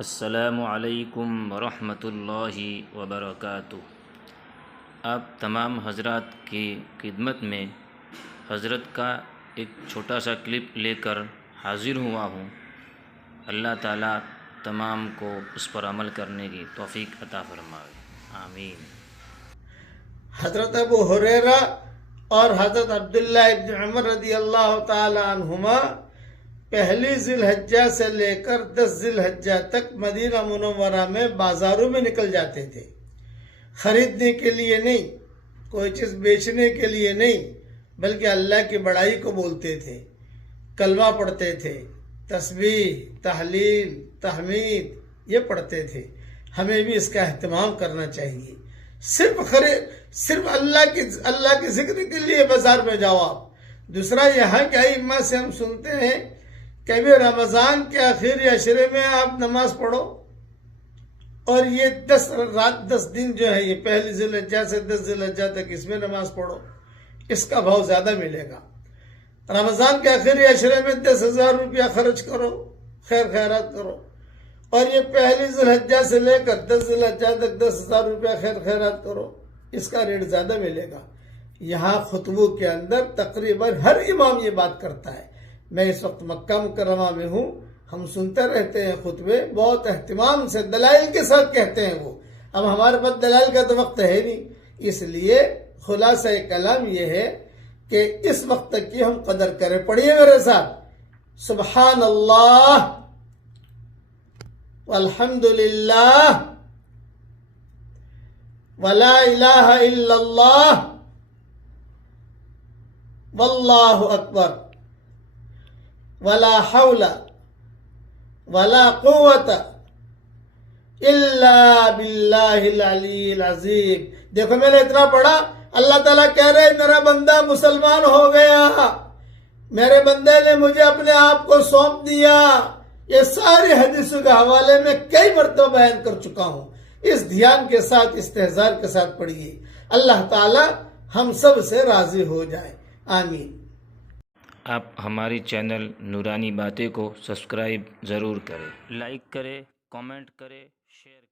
السلام علیکم ورحمۃ اللہ وبرکاتہ۔ آپ تمام حضرات کی خدمت میں حضرت کا ایک چھوٹا سا کلپ لے کر حاضر ہوا ہوں۔ اللہ تعالیٰ تمام کو اس پر عمل کرنے کی توفیق عطا فرمائے، آمین۔ حضرت ابو ہریرہ اور حضرت عبداللہ ابن عمر رضی اللہ تعالی عنہما پہلی ذی الحجہ سے لے کر 10 ذی الحجہ تک مدینہ منورہ میں بازاروں میں نکل جاتے تھے، خریدنے کے لیے نہیں، کوئی چیز بیچنے کے لیے نہیں، بلکہ اللہ کی بڑائی کو بولتے تھے، کلمہ پڑھتے تھے، تسبیح، تحلیل، تحمید یہ پڑھتے تھے۔ ہمیں بھی اس کا اہتمام کرنا چاہیے۔ صرف اللہ کے ذکر کے لیے بازار میں جاؤ آپ۔ دوسرا یہاں کے ائمہ سے ہم سنتے ہیں کہ بھی رمضان کے آخری عشرے میں آپ نماز پڑھو، اور یہ 10 دن جو ہے، یہ پہلی ذی الحجہ سے 10 ذی الحجہ تک اس میں نماز پڑھو، اس کا بھاؤ زیادہ ملے گا۔ رمضان کے آخری عشرے میں 10,000 روپیہ خرچ کرو، خیر خیرات کرو، اور یہ پہلی ذی الحجہ سے لے کر 10 ذی الحجہ تک 10,000 روپیہ خیر خیرات کرو، اس کا ریٹ زیادہ ملے گا۔ یہاں خطبوں کے اندر تقریباً ہر امام یہ بات کرتا ہے۔ میں اس وقت مکہ مکرمہ میں ہوں، ہم سنتے رہتے ہیں خطبے، بہت اہتمام سے دلائل کے ساتھ کہتے ہیں وہ۔ اب ہمارے پاس دلائل کا تو وقت ہے نہیں، اس لیے خلاصہ کلام یہ ہے کہ اس وقت تک کی ہم قدر کریں۔ پڑھیے میرے ساتھ، سبحان اللہ والحمد للہ ولا الہ الا اللہ واللہ اکبر ولا حول ولا قوت الا باللہ العلی العظیم۔ دیکھو میں نے اتنا پڑھا، اللہ تعالیٰ کہہ رہے میرا بندہ مسلمان ہو گیا، میرے بندے نے مجھے اپنے آپ کو سونپ دیا۔ یہ ساری حدیثوں کے حوالے میں کئی مرتبہ بیان کر چکا ہوں۔ اس دھیان کے ساتھ، استحضار کے ساتھ پڑھیے، اللہ تعالی ہم سب سے راضی ہو جائے، آمین۔ آپ ہماری چینل نورانی باتیں کو سبسکرائب ضرور کریں، لائک کریں، کامنٹ کریں، شیئر کریں۔